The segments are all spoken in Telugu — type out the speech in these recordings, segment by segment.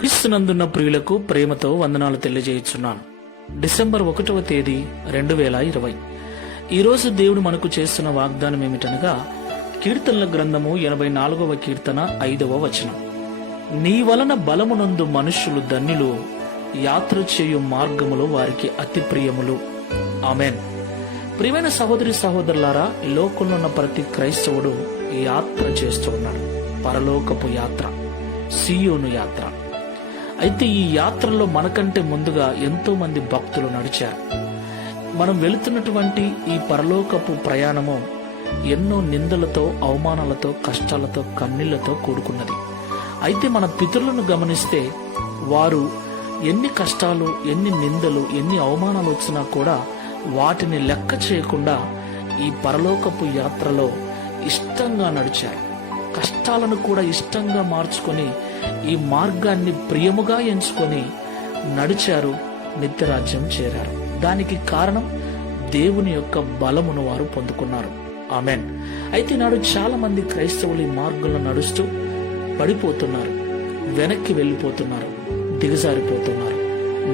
క్రీస్తునందున్న ప్రియులకు ప్రేమతో వందనాలు తెలియజేయుచున్నాను. డిసెంబర్ 1వ తేదీ 2020. ఈరోజు దేవుడు మనకు చేస్తున్న వాగ్దానం ఏమిటనగా కీర్తనల గ్రంథము 84వ కీర్తన 5వ వచనం. నీ వలన బలమునందు మనుష్యులు ధన్యులు, యాత్ర చేయు మార్గములు వారికి అతి ప్రియములు. ఆమెన్. ప్రియమైన సహోదరి సహోదరులారా, ఈ లోకంలో ఉన్న ప్రతి క్రైస్తవుడు యాత్ర చేస్తూ ఉన్నాడు. పరలోకపు యాత్ర, సీయోను యాత్ర. అయితే ఈ యాత్రలో మనకంటే ముందుగా ఎంతో మంది భక్తులు నడిచారు. మనం వెళుతున్నటువంటి ఈ పరలోకపు ప్రయాణము ఎన్నో నిందలతో, అవమానాలతో, కష్టాలతో, కన్నీళ్లతో కూడుకున్నది. అయితే మన పితరులను గమనిస్తే వారు ఎన్ని కష్టాలు, ఎన్ని నిందలు, ఎన్ని అవమానాలు వచ్చినా కూడా వాటిని లెక్క చేయకుండా ఈ పరలోకపు యాత్రలో ఇష్టంగా నడిచారు. కష్టాలను కూడా ఇష్టంగా మార్చుకొని ఈ మార్గాన్ని ప్రియముగా ఎంచుకొని నడిచారు, నిత్యరాజ్యం చేరారు. దానికి కారణం దేవుని యొక్క బలమును వారు పొందుకున్నారు. ఆమెన్. అయితే నాడు చాలా మంది క్రైస్తవులు ఈ మార్గంలో నడుస్తూ పడిపోతున్నారు, వెనక్కి వెళ్ళిపోతున్నారు, దిగజారిపోతున్నారు,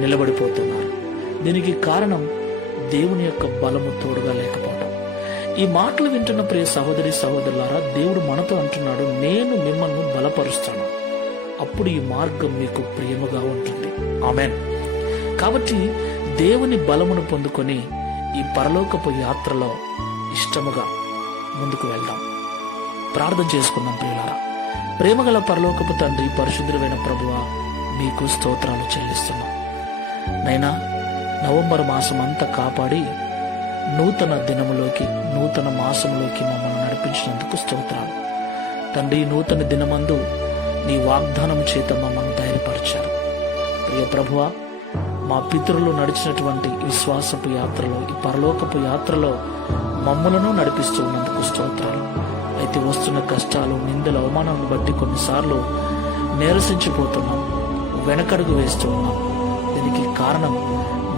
నిలబడిపోతున్నారు. దీనికి కారణం దేవుని యొక్క బలము తోడుగా లేకపోవడం. ఈ మాటలు వింటున్న ప్రియ సహోదరి సహోదరులారా, దేవుడు మనతో అంటున్నాడు, నేను మిమ్మల్ని బలపరుస్తాను, అప్పుడు ఈ మార్గం మీకు ప్రియముగా ఉంటుంది. ఆమెన్. కాబట్టి దేవుని బలమును పొందుకొని ఈ పరలోకపు యాత్రలో ఇష్టముగా ముందుకు వెళ్దాం. ప్రార్థన చేసుకుందాం. ప్రియులారా, ప్రేమగల పరలోకపు తండ్రి, పరిశుద్ధుడైన ప్రభువా, మీకు స్తోత్రాలు చెల్లిస్తున్నాం. నైనా నవంబర్ మాసం అంతా కాపాడి నూతన దినములోకి, నూతన మాసంలోకి మమ్మల్ని నడిపించినందుకు స్తోత్రాలు తండ్రి. నూతన దినమందు నీ వాగ్దానం చేత మమ్మల్ని ధైర్యపరిచారు. ప్రియ ప్రభువా, మా పితరులు నడిచినటువంటి విశ్వాసపు యాత్రలో, ఈ పరలోకపు యాత్రలో మమ్మలను నడిపిస్తూ ఉన్నందుకు స్తోత్రాలు. అయితే వస్తున్న కష్టాలు, నిందల, అవమానాలను బట్టి కొన్నిసార్లు నీరసించిపోతున్నాం, వెనకడుగు వేస్తూ ఉన్నాం. దీనికి కారణం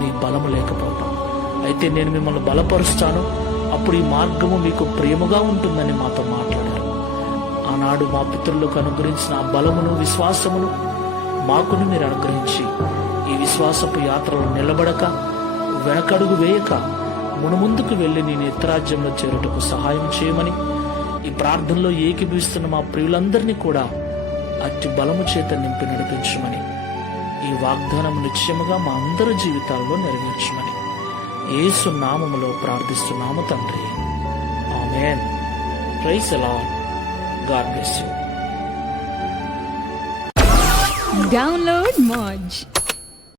మీ బలము లేకపోవటం. అయితే నేను మిమ్మల్ని బలపరుస్తాను, అప్పుడు ఈ మార్గము మీకు ప్రియముగా ఉంటుందని మాతో మాట్లాడారు. ఆనాడు మా పితరులకు అనుగ్రహించిన ఆ బలమును, విశ్వాసమును మాకును మీరు అనుగ్రహించి ఈ విశ్వాసపు యాత్రలో నిలబడక, వెనకడుగు వేయక మునుముందుకు వెళ్లి నీ నిత్యరాజ్యంలో చేరుటకు సహాయం చేయమని ఈ ప్రార్థనలో ఏకీభవిస్తున్న మా ప్రియులందరినీ కూడా అట్టి బలము చేత నింపి నడిపించమని, ఈ వాగ్దానం నిశ్చయముగా మా అందరి జీవితాల్లో నెరవేర్చమని యేసు నామములో ప్రార్థిస్తున్నాము తండ్రి. ఆమేన్. Praise the Lord. God bless you. Download Moj.